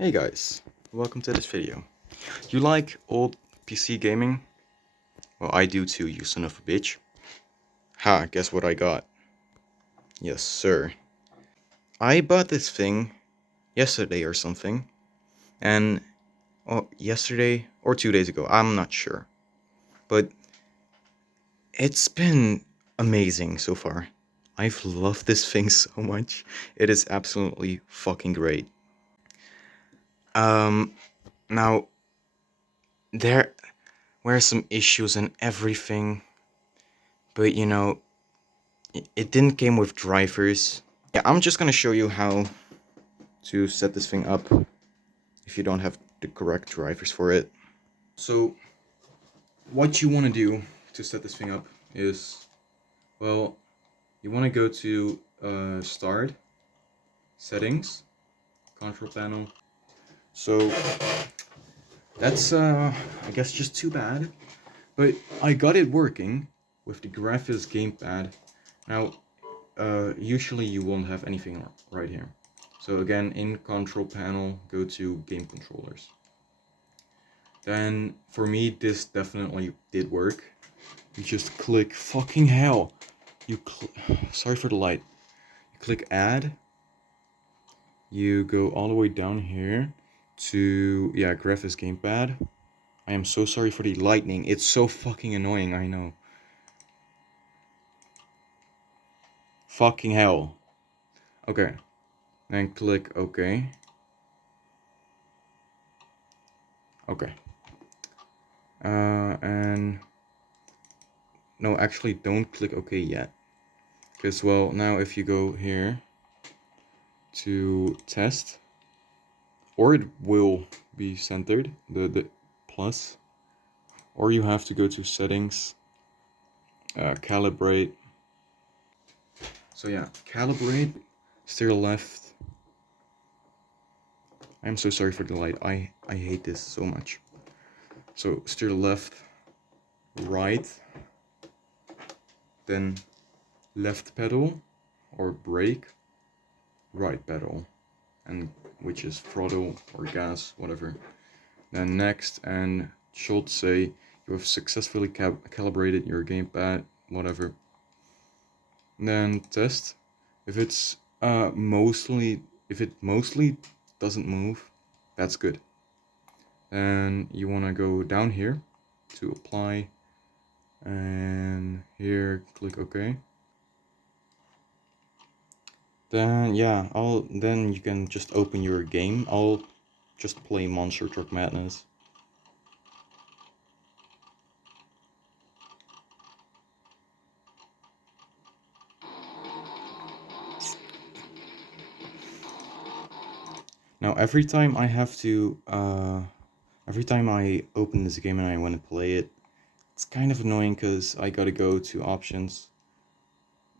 Hey guys, welcome to this video. You like old PC gaming? Well, I do too, you son of a bitch. Ha, guess what I got? Yes, sir. I bought this thing yesterday or something, and yesterday or 2 days ago, I'm not sure. But it's been amazing so far. I've loved this thing so much. It is absolutely fucking great. Now, there were some issues and everything, but it didn't came with drivers. Yeah, I'm just gonna show you how to set this thing up if you don't have the correct drivers for it. So, what you want to do to set this thing up is, well, you want to go to Start, Settings, Control Panel. So, that's I guess just too bad, but I got it working with the graphics gamepad. Now, usually you won't have anything right here. So again, in control panel, go to game controllers. Then for me, this definitely did work. You just click fucking hell. Sorry for the light. You click add. You go all the way down here to graphics gamepad. I am so sorry for the lightning. It's so fucking annoying, I know. Fucking hell. Okay. Then click OK. Okay. And no, actually don't click OK yet. Because, well, now if you go here to test, or it will be centered, the plus, or you have to go to settings, calibrate. So yeah, calibrate, steer left. I'm so sorry for the light. I hate this so much. So steer left, right, then left pedal or brake, right pedal, and which is throttle or gas, whatever. Then next, and should say you have successfully calibrated your gamepad, whatever. Then test. If it's if it mostly doesn't move, that's good. Then you want to go down here to apply, and here click OK. Then then you can just open your game. I'll just play Monster Truck Madness. Now every time I open this game and I want to play it, it's kind of annoying because I gotta go to options.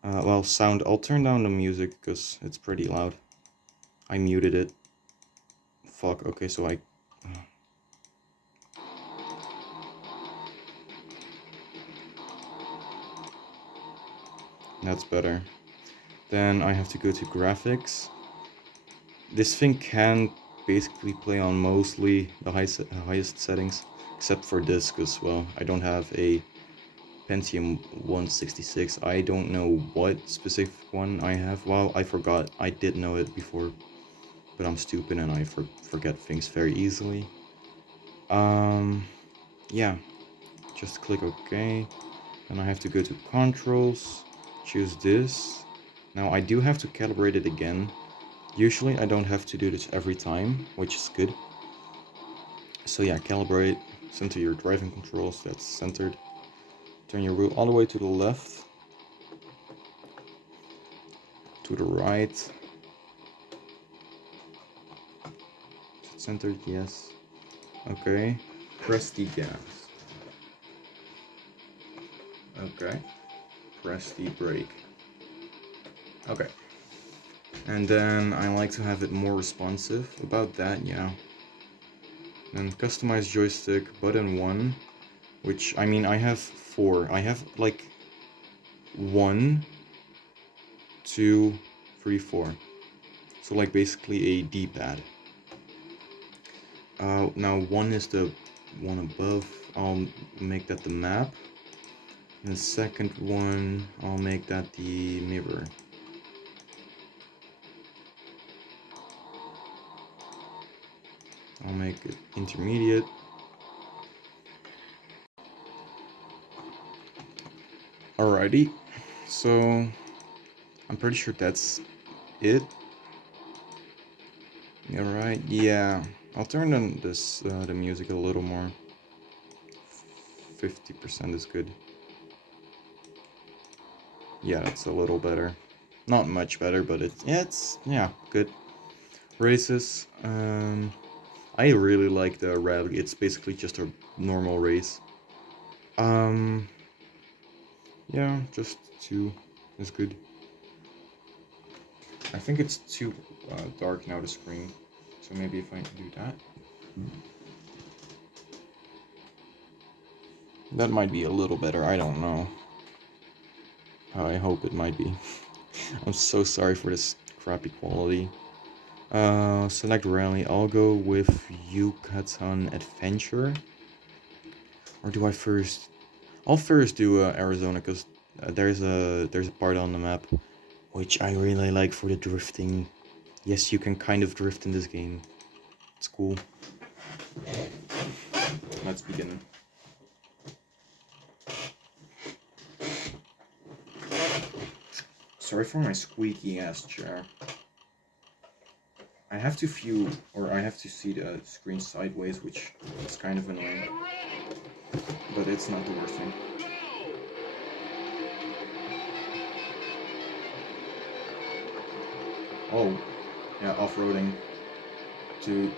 Well, sound, I'll turn down the music because it's pretty loud. I muted it. Fuck, okay, so that's better. Then I have to go to graphics. This thing can basically play on mostly the highest settings, except for this, because, well, I don't have a Pentium 166. I don't know what specific one I have. Well, I forgot. I did know it before, but I'm stupid and I forget things very easily. Yeah, just click OK. Then I have to go to controls, choose this. Now I do have to calibrate it again. Usually I don't have to do this every time, which is good. So yeah, calibrate, center your driving controls, that's centered. Turn your wheel all the way to the left, to the right. Centered, yes. Okay. Press the gas. Okay. Press the brake. Okay. And then I like to have it more responsive. About that, yeah. Then customize joystick, button 1. Which, I mean, I have 4. I have like 1, 2, 3, 4. So like basically a D-pad. Now one is the one above. I'll make that the map. And the second one, I'll make that the mirror. I'll make it intermediate. Alrighty, so I'm pretty sure that's it. Alright, yeah. I'll turn on this the music a little more. 50% is good. Yeah, that's a little better. Not much better, but it's good. Races. I really like the rally. It's basically just a normal race. Yeah, just 2 is good. I think it's too dark now, the screen. So maybe if I do that. That might be a little better, I don't know. I hope it might be. I'm so sorry for this crappy quality. Select rally. I'll go with Yucatan Adventure. Or do I first? I'll first do Arizona, because there's a part on the map which I really like for the drifting. Yes, you can kind of drift in this game. It's cool. Let's begin. Sorry for my squeaky ass chair. I have to view, or I have to see the screen sideways, which is kind of annoying. But it's not the worst thing. Oh, yeah, off-roading to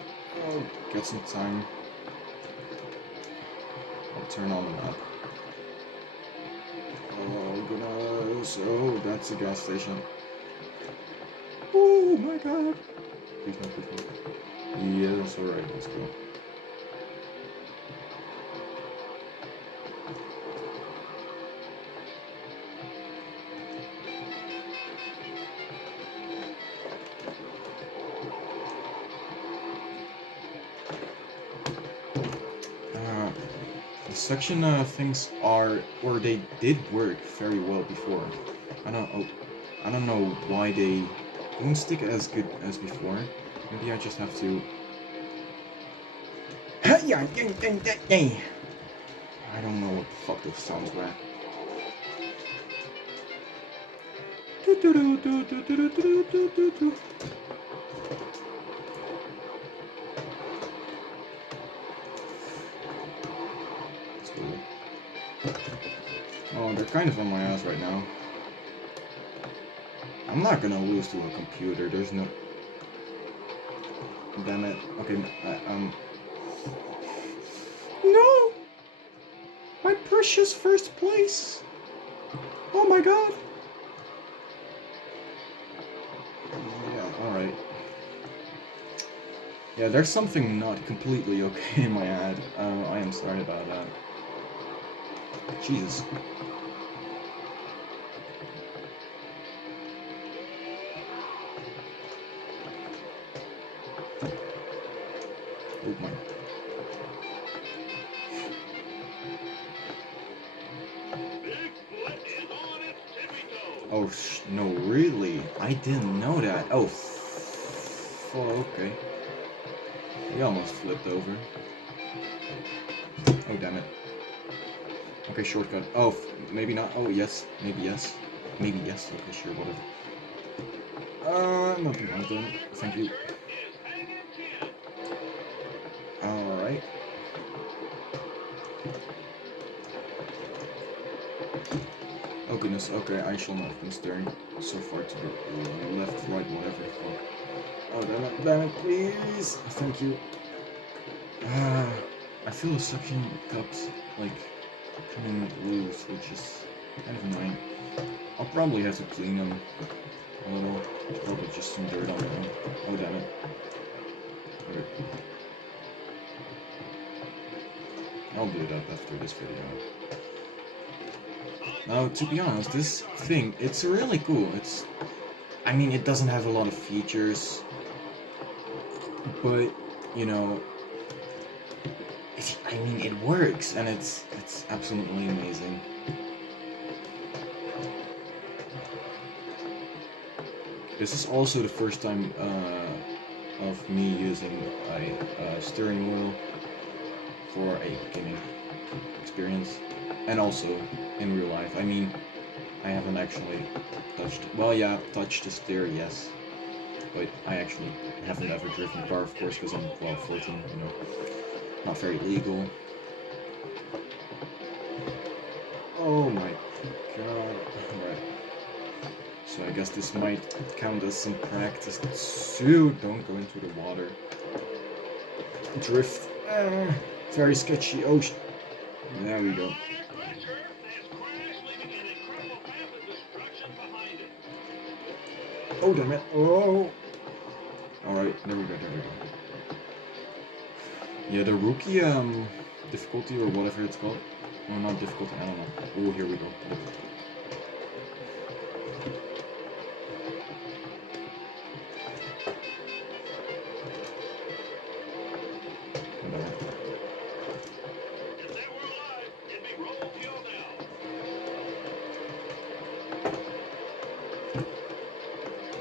get some time. I'll turn on the map. Oh goodness, oh, that's a gas station. Oh my god. Please no, please no. Yeah, that's alright, let's go. The section things are, or they did work very well before. I don't know why they don't stick as good as before. Maybe I just have to. I don't know what the fuck those sounds were. Oh, they're kind of on my ass right now. I'm not gonna lose to a computer. There's no. Damn it. Okay, No! My precious first place! Oh my god! Yeah, alright. Yeah, there's something not completely okay in my ad. I am sorry about that. Jesus. Oh my. Oh, no, really? I didn't know that. Oh, okay. We almost flipped over. Oh, damn it. Okay, shortcut. Oh, maybe not. Oh, yes. Maybe yes. Maybe yes. Okay, sure, whatever. Nothing like that. Thank you. Alright. Oh goodness, okay, I shall not have been staring so far to the left, right, whatever the fuck. Oh damn it, please! Thank you. I feel the suction cups, like, coming loose, which is kind of annoying. I'll probably have to clean them a little. Probably just some dirt on them. Oh damn it. Okay. I'll do that after this video. Now, to be honest, this thing, it's really cool. I mean, it doesn't have a lot of features, but, you know, I mean, it works, and it's absolutely amazing. This is also the first time of me using a steering wheel for a gaming experience, and also in real life. I mean, I haven't actually touched. Well, yeah, touched the steer, yes, but I actually haven't ever driven a car, of course, because I'm 14. You know, not very legal. Oh my god! Right. So I guess this might count as some practice too. Don't go into the water. Drift. Very sketchy ocean. There we go. Oh damn it! Oh. All right, there we go. There we go. Yeah, the rookie difficulty or whatever it's called. Oh, not difficulty. I don't know. Oh, here we go.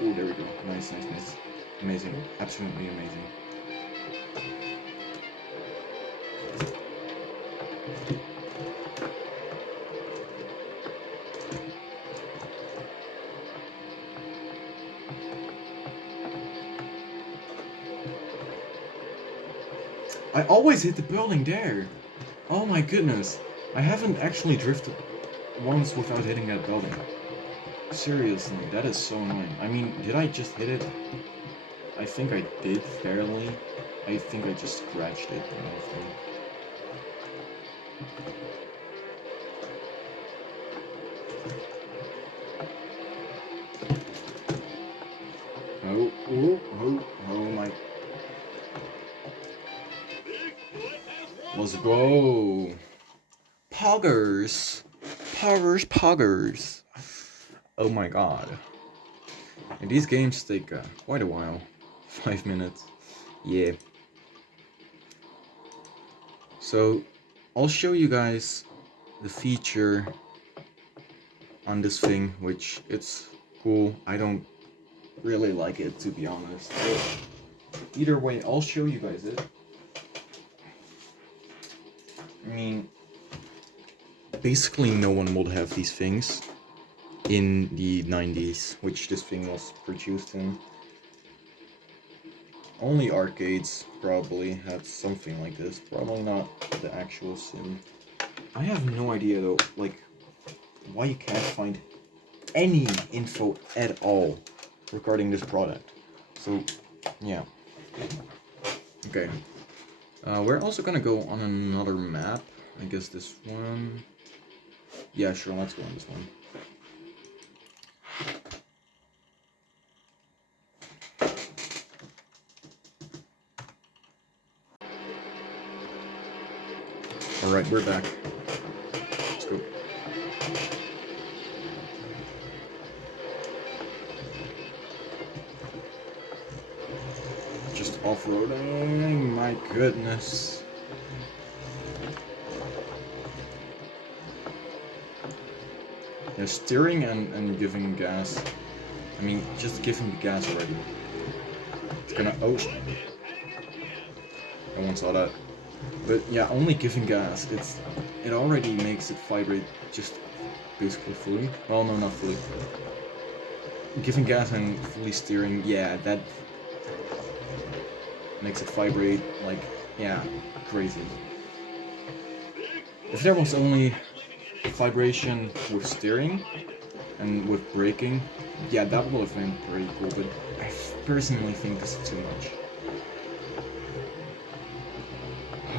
Oh, there we go. Nice, nice, nice. Amazing. Absolutely amazing. I always hit the building there. Oh my goodness. I haven't actually drifted once without hitting that building. Seriously, that is so annoying. I mean, did I just hit it? I think I did, barely. I think I just scratched it. Oh, oh, oh, oh my. Let's go. Poggers. Poggers, poggers. Oh my god. And these games take quite a while. 5 minutes. Yeah. So, I'll show you guys the feature on this thing, which it's cool. I don't really like it, to be honest. But either way, I'll show you guys it. I mean, basically no one would have these things in the 90s, which this thing was produced in. Only arcades probably had something like this, probably not the actual sim. I have no idea though, like, why you can't find any info at all regarding this product. So, yeah. Okay. We're also gonna go on another map. I guess this one. Yeah, sure, let's go on this one. Alright, we're back. Let's go. Just off-roading, my goodness. Yeah, steering and giving gas. I mean, just giving the gas already. It's gonna... Oh, no one saw that. But yeah, only giving gas, it already makes it vibrate just basically fully. Well, no, not fully. Giving gas and fully steering, yeah, that makes it vibrate like, yeah, crazy. If there was only vibration with steering and with braking, yeah, that would have been pretty cool, but I personally think this is too much.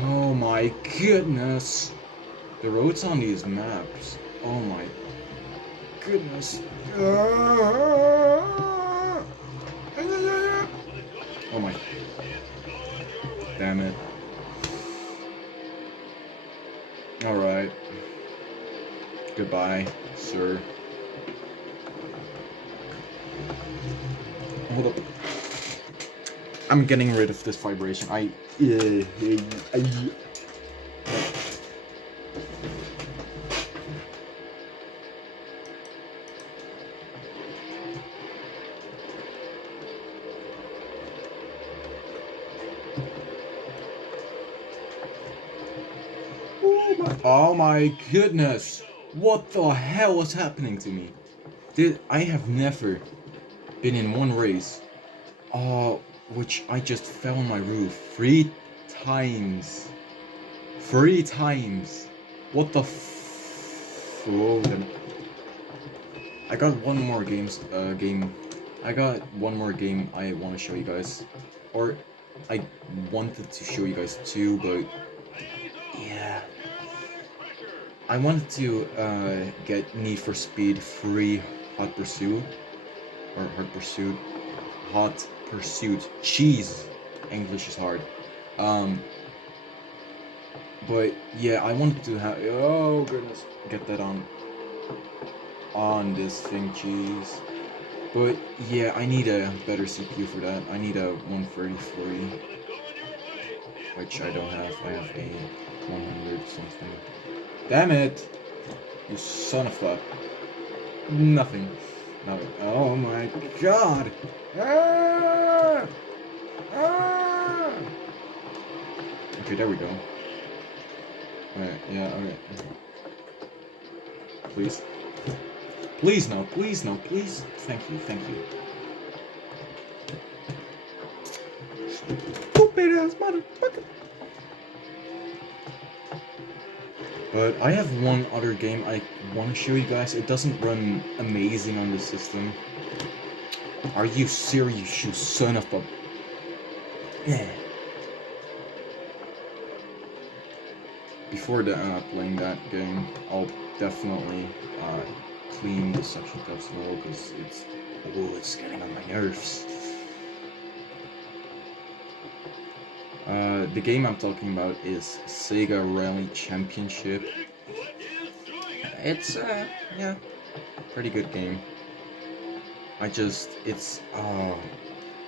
Oh my goodness! The roads on these maps, oh my goodness. Oh my. Damn it. Alright. Goodbye, sir. Hold up. I'm getting rid of this vibration. Oh my goodness! What the hell was happening to me? I have never been in one race, which I just fell on my roof 3 times. 3 times. What the oh, I got one more game. I got one more game I want to show you guys, or I wanted to show you guys too, but yeah. I wanted to get Need for Speed 3 Hot Pursuit, or Hot Pursuit. Jeez, English is hard. But yeah, I wanted to have. Oh goodness, get that on this thing. Jeez. But yeah, I need a better CPU for that. I need a 133, which I don't have. I have a 100 something. Damn it! You son of a... Nothing. Nothing. Oh my god! Ah! Ah! Okay, there we go. Alright, yeah, okay. Please. Please no, please no, please. Thank you, thank you. Stupid ass motherfucker! But I have one other game I want to show you guys. It doesn't run amazing on the system. Are you serious, you son of a... Yeah. Before playing that game, I'll definitely clean the suction cups a little, because it's getting on my nerves. The game I'm talking about is Sega Rally Championship. It's yeah, pretty good game. I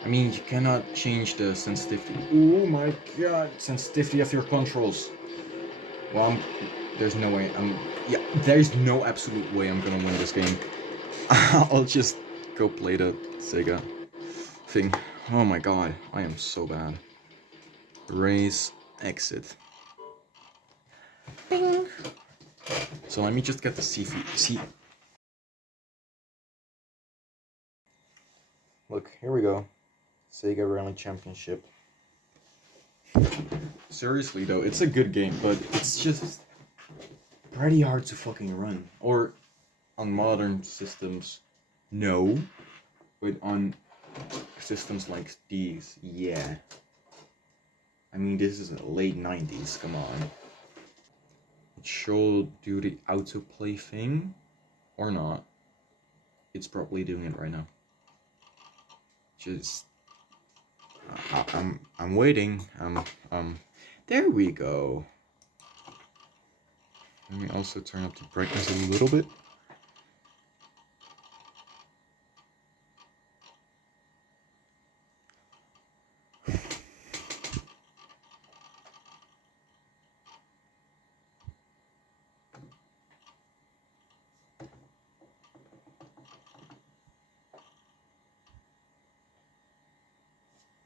mean, you cannot change the sensitivity. Oh my god, sensitivity of your controls. Well, there's no way there's no absolute way I'm gonna win this game. I'll just go play the Sega thing. Oh my god, I am so bad. Race, exit. Bing. So let me just get the see. Look, here we go. Sega Rally Championship. Seriously though, it's a good game, but it's just pretty hard to fucking run. Or on modern systems, no. But on systems like these, yeah. I mean, this is the late 90s, come on. It should do the autoplay thing, or not. It's probably doing it right now. Just... I'm waiting. There we go. Let me also turn up the brightness a little bit.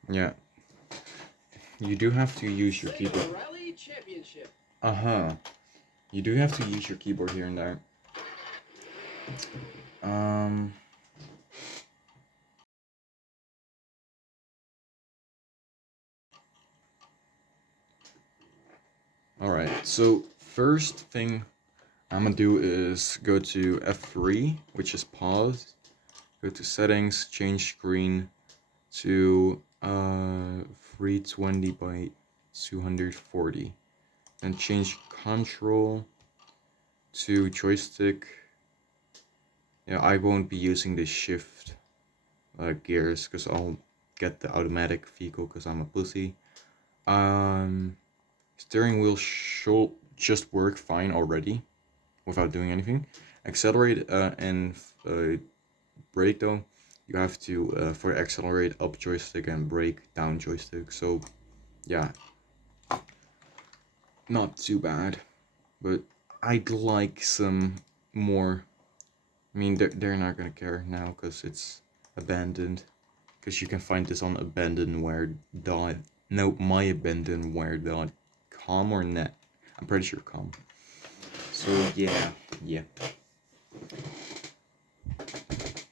Yeah. You do have to use your keyboard. You do have to use your keyboard here and there. Alright, so first thing I'm gonna do is go to F3, which is pause. Go to settings, change screen to 320 by 240. And change control to joystick. Yeah, I won't be using the shift gears because I'll get the automatic vehicle because I'm a pussy. Steering wheel should just work fine already without doing anything. Accelerate and brake though, you have to for accelerate up joystick and brake down joystick. So yeah. not too bad, but I'd like some more. I mean, they're not gonna care now because it's abandoned. Because you can find this on abandonware dot no myabandonware.com or net. I'm pretty sure com. So yeah.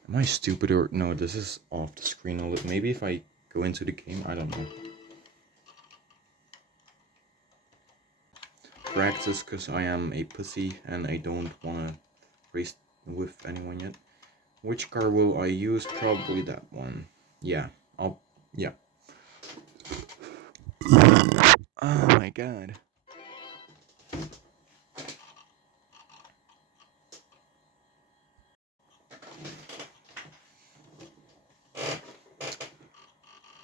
Am I stupid or no? This is off the screen a little. Maybe if I go into the game, I don't know. Practice, because I am a pussy and I don't wanna race with anyone yet. Which car will I use? Probably that one. Yeah, yeah. Oh my god.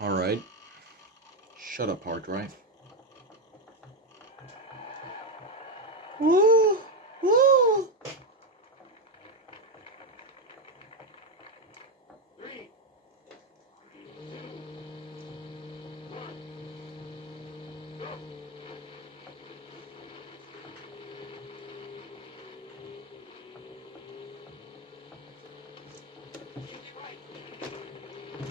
Alright. Shut up, hard drive. Woo! Woo!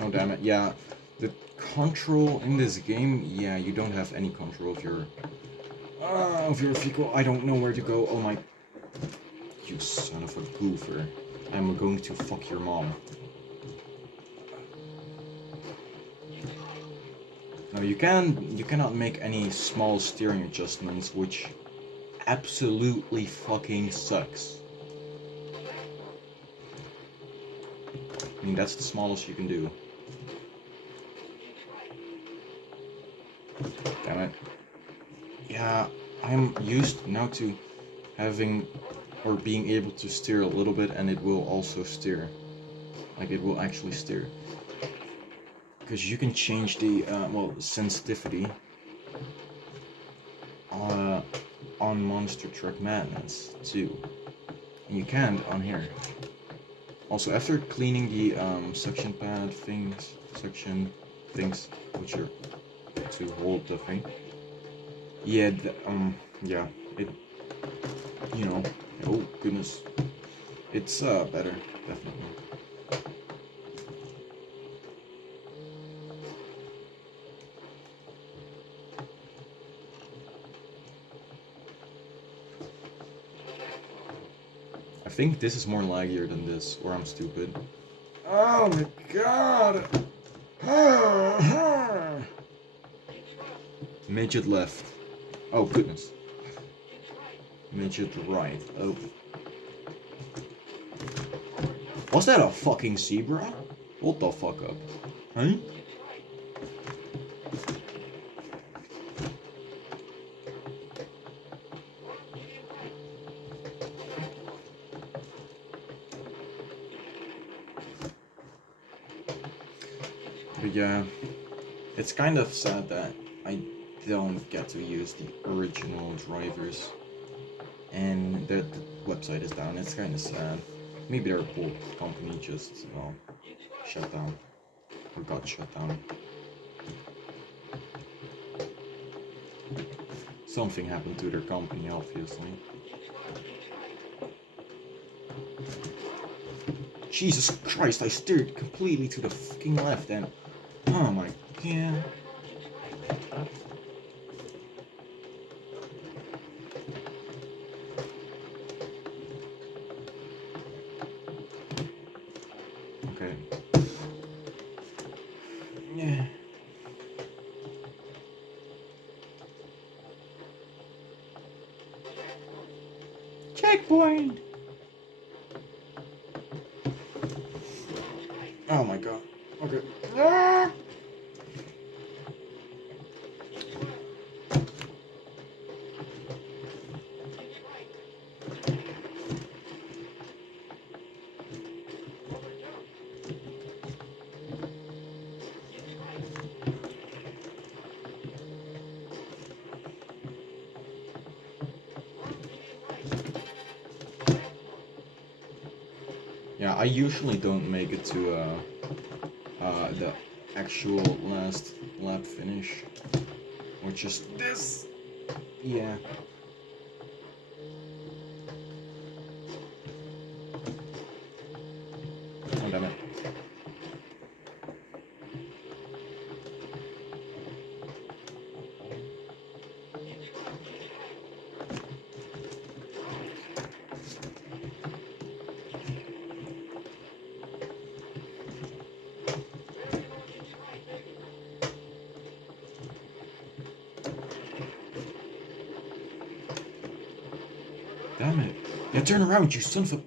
Oh damn it, yeah. The control in this game, yeah, you don't have any control of your vehicle. I don't know where to go. Oh my, you son of a goofer. I'm going to fuck your mom. No, you cannot make any small steering adjustments, which absolutely fucking sucks. I mean, that's the smallest you can do. Damn it. Yeah, I'm used now to having or being able to steer a little bit, and it will also steer. Like, it will actually steer. Because you can change the, sensitivity on Monster Truck Madness, too. And you can't on here. Also, after cleaning the suction things, which are to hold the thing. Yeah, it, you know, oh goodness, it's better, definitely. I think this is more laggier than this, or I'm stupid. Oh my god! Midget left. Oh goodness. Midget right. Oh. Was that a fucking zebra? What the fuck up? Huh? But yeah, it's kind of sad that I don't get to use the original drivers, and the website is down. It's kind of sad. Maybe their whole company just, shut down, or got shut down. Something happened to their company, obviously. Jesus Christ, I steered completely to the fucking left, and oh my god. Okay. Yeah. Checkpoint! Oh my god. Okay. Ah! Yeah, I usually don't make it to the actual last lap finish, or just this. Yeah. Oh, damn it. Damn it. Yeah, turn around, you son of a...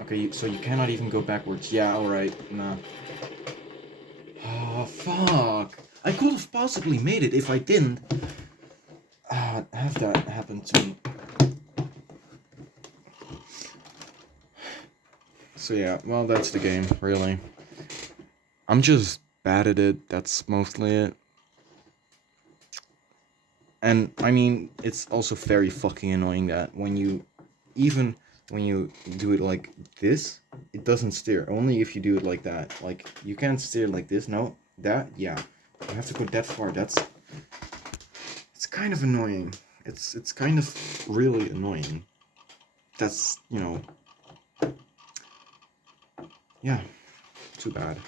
Okay, so you cannot even go backwards. Yeah, alright. Nah. Oh, fuck. I could have possibly made it if I didn't have that happen to me. So yeah, well, that's the game, really. I'm just bad at it, that's mostly it. And, I mean, it's also very fucking annoying that even when you do it like this, it doesn't steer. Only if you do it like that. Like, you can't steer like this, no? That? Yeah. You have to go that far, it's kind of annoying. It's kind of really annoying. That's, yeah, too bad.